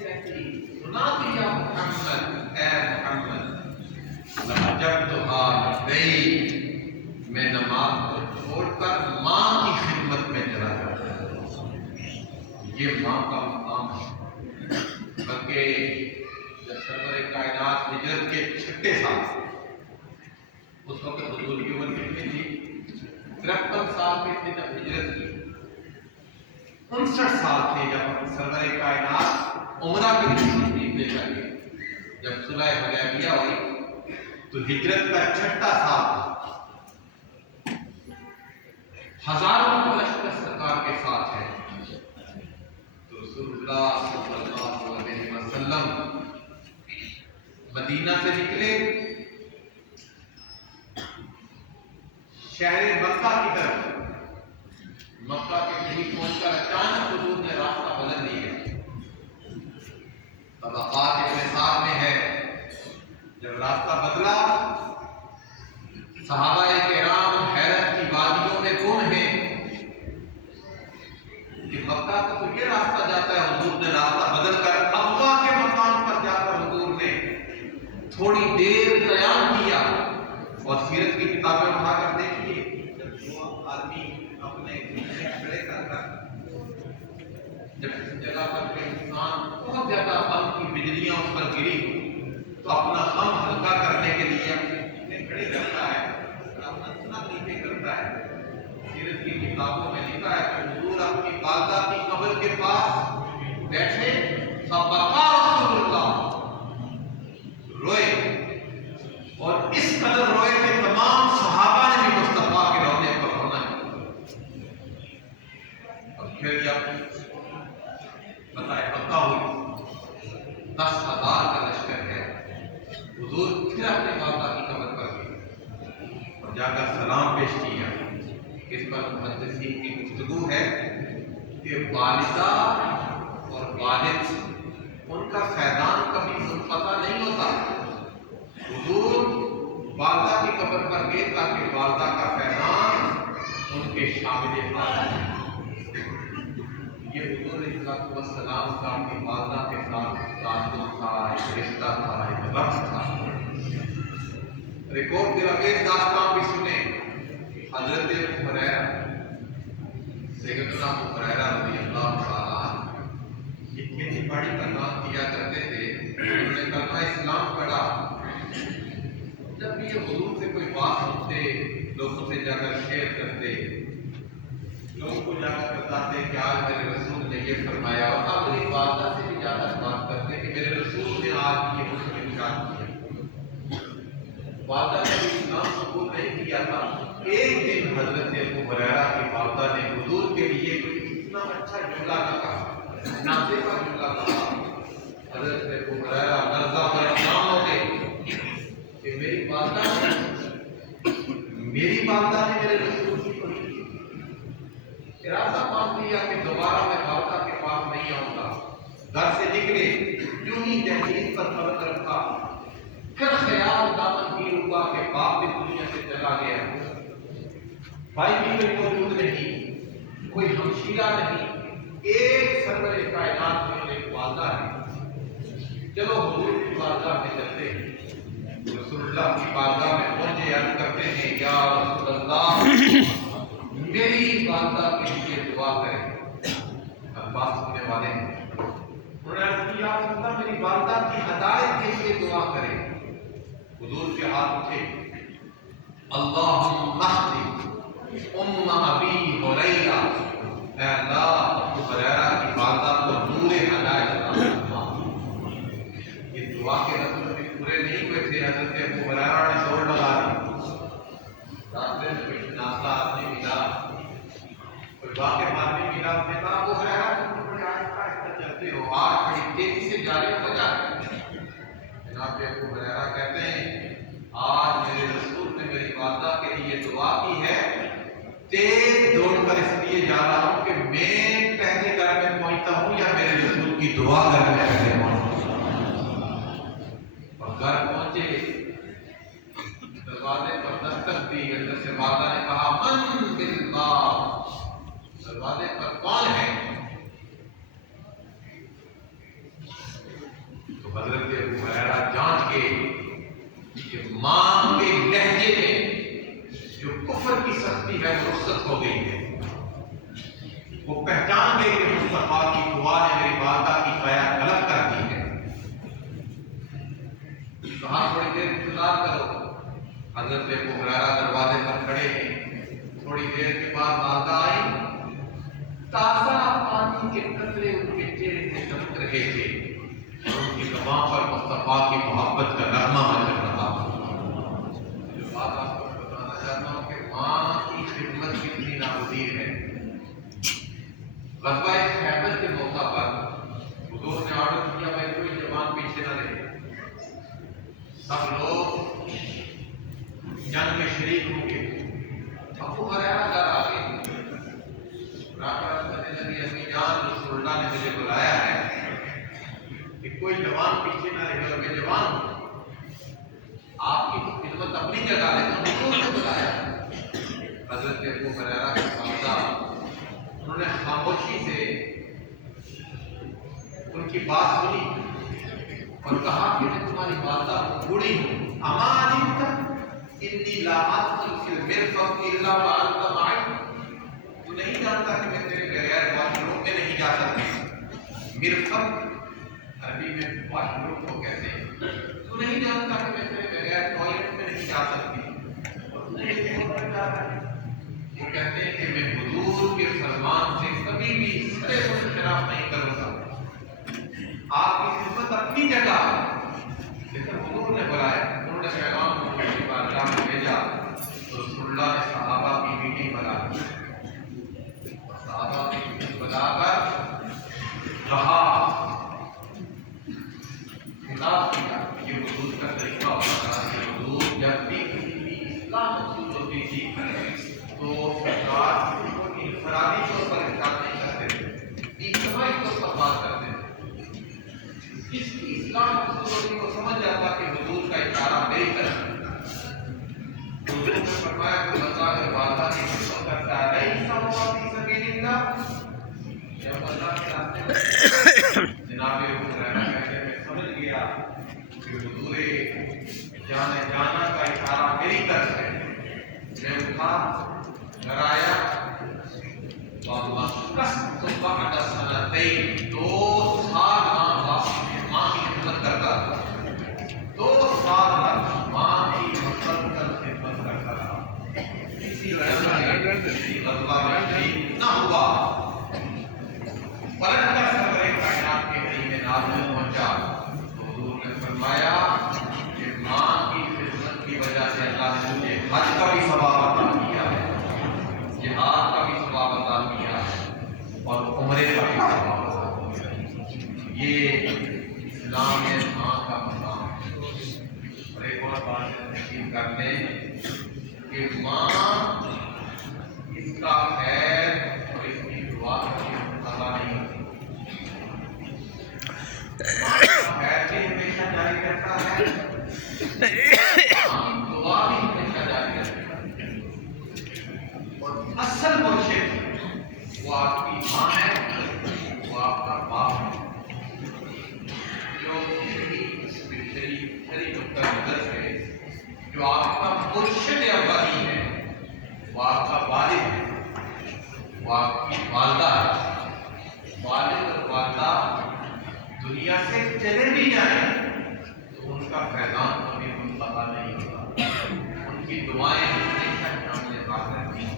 سنا دیا محمد، اے محمد لَحَجَبْتُهَا لَبَّيْكَ، میں نماز کو چھوڑ کر ماں کی خدمت میں چلا جاتا ہوں۔ یہ ماں کا مقام ہے۔ بلکہ جب سرور کائنات ہجرت کے 6 سال، اس وقت حضور کی عمر کتنی تھی؟ 53 سال کی تھی جب ہجرت کی، 59 سال تھے جب سرور کائنات عمرہ کے لیے تشریف لے کر گئے۔ جب صلح حدیبیہ ہوئی تو ہجرت کا 6واں سال تھا۔ ہزاروں کا لشکر سرکار کے ساتھ ہے تو رسول اللہ صلی اللہ علیہ وسلم مدینہ سے نکلے شہر مکہ کی طرف۔ مکہ کے قریب پہنچ کر اچانک حضور نے راستہ بدل لیا۔ طبقات ابن سعد میں ہے، جب راستہ بدلا صحابہ کرام حیرت کی وادیوں میں کون ہیں کہ مکہ کا تو یہ راستہ جاتا ہے، حضور نے راستہ بدل کر ابوا کے مقام پر جا کر حضور نے تھوڑی دیر قیام کیا۔ اور سیرت کی کتابیں اٹھا کر دیکھیے، جب وہ آدمی اپنے کھڑے کر کر جب اس جگہ پر کوئی انسان بہت زیادہ غم کی بجلیاں اس پر گری تو اپنا غم ہلکا کرنے کے لیے اپنے کھڑے کرتا ہے، اپنا سنت نیچے کرتا ہے۔ سیرت کی کتابوں میں لکھا ہے کہ حضور اپنی والدہ کی قبر کے پاس بیٹھے، فبکا رسول اللہ، روئے، اور اس قدر روئے کہ تمام صحابہ نے بھی مصطفیٰ کے رونے پر رونا ہے۔ اور پھر جب فتح مکہ ہوئی، 10,000 کا لشکر ہے، حضور پھر اپنے والدہ کی قبر پر گئے اور جا کر سلام پیش کیا۔ اس پر محدثین کی گفتگو ہے کہ والدہ اور والد ان کا فیضان کبھی منقطع نہیں ہوتا۔ حضور والدہ کی قبر پر گئے تاکہ والدہ کا فیضان ان کے شامل حال ہے۔ یہ حضور علیہ السلام کا اپنی والدہ کے ساتھ تعلق تھا، ایک رشتہ تھا، ایک ربط تھا۔ ریکارڈ دلانگیز داستان بھی سنیں، حضرت ابو ہریرہ، سیدنا ابو ہریرہ رضی اللہ تعالیٰ عنہ، یہ کھیتی باڑی کا کام کیا کرتے تھے۔ انہوں نے کلمہ اسلام پڑھا۔ جب بھی یہ حضور سے کوئی بات سنتے، لوگوں سے جا کر شیئر کرتے، لوگوں کو جا کر بتاتے کہ آج میرے رسول نے یہ فرمایا، اور اپنی والدہ سے بھی جا کر بات کرتے کہ میرے رسول نے آج یہ حکم ارشاد کیا۔ والدہ نے بھی اسلام قبول نہیں کیا تھا۔ ایک دن حضرت ابو ہریرہ کی والدہ نے حضور کے لیے کوئی اتنا اچھا جملہ نہ کہا، نازے کا جملہ کہا۔ حضرت ابو ہریرہ لرزہ پریشان ہو گئے کہ میری والدہ نے میرے رسول کی کوئی ارادہ مان لیا کہ دوبارہ میں والدہ کے پاس نہیں آؤں گا۔ گھر سے نکلے، یوں ہی دہلیز پر قدم رکھا، پھر خیال دامن گیر ہوا کہ باپ بھی دنیا سے چلا گیا، بھائی بھی کوئی موجود نہیں، کوئی ہمشیرہ نہیں، ایک سرور کائنات میں ایک والدہ ہے۔ چلو حضور کی بارگاہ میں چلتے ہیں۔ رسول اللہ کی بارگاہ میں پہنچے، عرض کرتے ہیں یا رسول اللہ میری والدہ کے لیے دعا کریں۔ الفاظ سننے والے ہیں، انہوں نے عرض کیا یا رسول اللہ میری والدہ کی ہدایت کے لیے دعا کریں۔ حضور کے ہاتھ اٹھے، اللہم اہدی ابی ہریرہ، اے اللہ ابو ہریرہ کی والدہ کو نور ہدایت عطا فرما۔ یہ دعا کے لفظ بھی پورے نہیں ہوئے تھے، حضرت ابو ہریرہ نے دوڑ لگا دی۔ راستے میں کوئی ناسا آدمی ملا، کوئی واقع آدمی ملا، اس نے کہا ابو ہریرہ تم بڑے آہستہ آہستہ چلتے ہو، آج بڑی تیزی سے جا رہے ہو، وجہ ہے؟ جناب ابو ہریرہ کہتے ہیں آج میرے رسول نے میری والدہ کے لیے دعا کی ہے، تیز دوڑ کر اس لیے جا رہا ہوں کہ میں پہلے گھر میں پہنچتا ہوں یا میرے رسول کی دعا گھر میں پہلے پہنچتا ہوں۔ اور گھر پہنچے، دروازے پر دستک دی، اندر سے والدہ نے کہا من بالباب، دروازے پر کون ہے؟ تو حضرت ابو ہریرہ جانچ کے کہ ماں کے لہجے میں جو کفر کی سختی ہے وہ رخصت ہو گئی ہے. وہ پہچان گئی کہ مصطفیٰ کی دعا نے میری والدہ کی قیا طلب کر دی ہے. کہاں تھوڑی دیر انتظار کرو. حضرت ابو ہریرہ دروازے پر کھڑے ہیں. تھوڑی دیر کے بعد والدہ آئی. تازہ پانی کے قطرے ان کے چہرے سے ٹپک رہے تھے اور ان کی زبان پر مصطفیٰ کی محبت کا نغمہ مچل رہا تھا. جو بات آپ کو بتانا چاہتا ہوں کہ ماں کی خدمت کتنی ناگزیر ہے. غزوہ خیبر کے موقع پر حضور نے آرڈر کیا بھائی کوئی جوان پیچھے نہ رہے. سب لوگ جنگ میں شریک ہوں گے. ابو ہریرہ گھر آ گئے. امی جان رسول اللہ نے مجھے بلایا ہے کہ کوئی جوان پیچھے نہ رہے. اور میں جوان ہوں, آپ کی تو خدمت اپنی جگہ ہے, تو حضور نے بلایا. حضرت ابو ہریرہ کا والدہ انہوں نے خاموشی سے ان کی بات سنی اور کہا کہ میں تمہاری والدہ بوڑھی ہوں. اما علمت انی لا ادخل فی المرفق الا وانت معی. تو نہیں جانتا کہ میں تیرے بغیر واش روم میں نہیں جا سکتی. مرفق عربی میں واش روم کو کہتے ہیں. تو نہیں جانتا کہ میں تیرے بغیر ٹوائلٹ میں نہیں جا سکتی. وہ کہتے ہیں کہ میں حضور کے فرمان سے کبھی بھی سرے کو خلاف نہیں کروں گا. آپ کی خدمت اپنی جگہ لیکن حضور نے بلایا. انہوں نے پیغام کی بارگاہ میں بھیجا تو رسول اللہ نے صحابہ کی میٹنگ بنا دی. صحابہ کی میٹنگ بنا کر کہا, خطاب کیا. یہ حضور کا طریقہ ہوتا تھا کہ حضور جب بھی کسی بھی اصلاح محسوس ہوتی تھی تو سرکار کو انفرادی طور پر ارشاد نہیں کرتے تھے, اجتماعی طور پر بات کرتے تھے. جس کی اصلاح محسوس ہوتی کو سمجھ جاتا کہ حضور کا اشارہ میری طرف. حضور نے فرمایا کہ بندہ اگر والدہ کی خدمت کرتا ہے نہیں ہوا فی سبیل اللہ, جب اللہ کے راستے میں جناب ابو ہریرہ کہتے ہیں میں سمجھ گیا کہ حضور جانا کا اشارہ میری طرف ہے. میں اٹھا, گھر آیا, بعد سنتین 2 سال ماں کی خدمت کرتا تھا. 2 سال تک ماں کی مسلسل خدمت کرتا تھا. کسی غزوہ میں شریک نہ ہوا. پلٹ کر سرور کائنات کے قریب ناز میں پہنچا تو حضور نے فرمایا کہ ماں کی خدمت کی وجہ سے اللہ نے مجھے حج کا بھی ثواب عطا کیا ہے, جہاد کا بھی ثواب عطا کیا ہے اور عمرے کا بھی ثواب عطا کیا. یہ اسلام میں ماں کا مقام ہے. اور ایک اور بات یقین کر لیں کہ ماں اس کا خیر اور اس کی دعا کا مقابلہ نہیں ہوتی. خیر بھی ہمیشہ جاری رہتا ہے, دعا بھی ہمیشہ جاری رہتا ہے. اور اصل مرشد وہ آپ کی ماں ہے, وہ آپ کا باپ ہے. جو شریف نقطہ نظر سے جو آپ کا مرشد اولی ہے وہ آپ کا والد ہے, وہ آپ کی والدہ ہے. والد اور والدہ دنیا سے چلے بھی جائیں تو ان کا فیضان کبھی منقطع نہیں ہوتا. ان کی دعائیں ہمیشہ سامنے بات رہتی ہیں.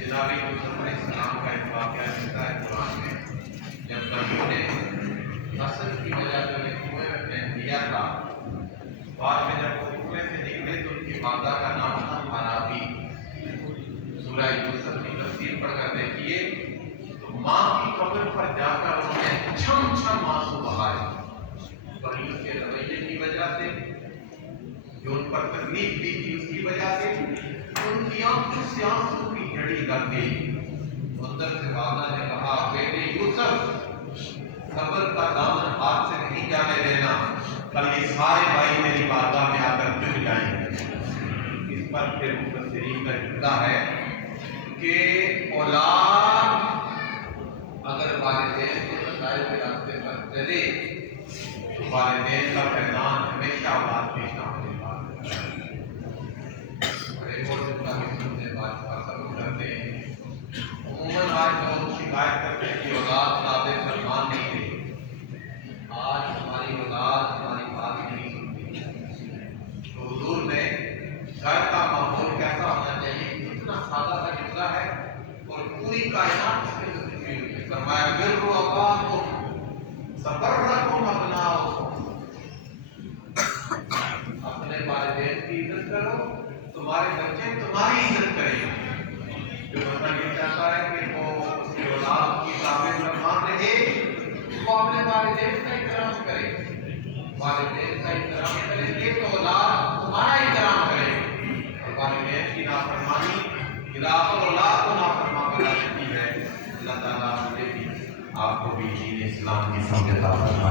جناب یوسف علیہ السلام کا ایک واقعہ ملتا ہے قرآن میں. جب بچوں نے نسل کی وجہ سے کنویں میں پھینک دیا تھا, بعد میں جب وہ کنویں سے نکلے تو ان کی والدہ کا نام تھا حنابی. سورہ یوسف کی تفسیر پڑھ کر دیکھیے تو ماں کی قبر پر جا کر انہوں نے چھم چھم آنسو بہائے. بھائیوں کے رویے کی وجہ سے, جو ان پر تکلیف دی تھی اس کی وجہ سے ان کی آنکھوں سے آنسو کی جھڑی لگ گئی. اندر سے والدہ نے کہا بیٹے یوسف صبر کا دامن ہاتھ سے نہیں جانے دینا, کل یہ سارے بھائی میری بارگاہ میں آ کر جھک جائیں گے. اس پر پھر مفسرین کا جملہ ہے کہ اولاد اگر والدین کے بتائے ہوئے راستے پر چلے تو والدین کا فیضان ہمیشہ اولاد کی شامل بات ہے۔ اور ایک اور جملہ کی سنتے بات کا سبب کرتے ہیں، عموماً آج لوگ شکایت کرتے ہیں کہ اولاد قابل فرمان نہیں ہے، آج ہماری اولاد ہماری بات نہیں سنتی۔ تو حضور نے گھر کا ماحول کیسا ہونا چاہیے، اتنا سادہ سا جملہ ہے اور پوری کائنات اس میں زندگی ہوئی ہے۔ فرمایا بروا اباکم تبرکم ابناؤکم، اپنے والدین کی عزت کرو، تمہارے بچے تمہاری عزت کریں گے۔ جو بندہ یہ چاہتا ہے کہ وہ اس کی اولاد کی قابل فرمان رہے، وہ اپنے والدین کا احترام کرے، والدین کا احترام کریں گے تو اولاد تمہارا احترام کرے گی۔ اور والدین کی نافرمانی خلاف اولاد کو نافرمان بنا دیتی ہے۔ اللہ تعالیٰ مجھے بھی آپ کو بھی دین اسلام کی سمجھ عطا فرمائے۔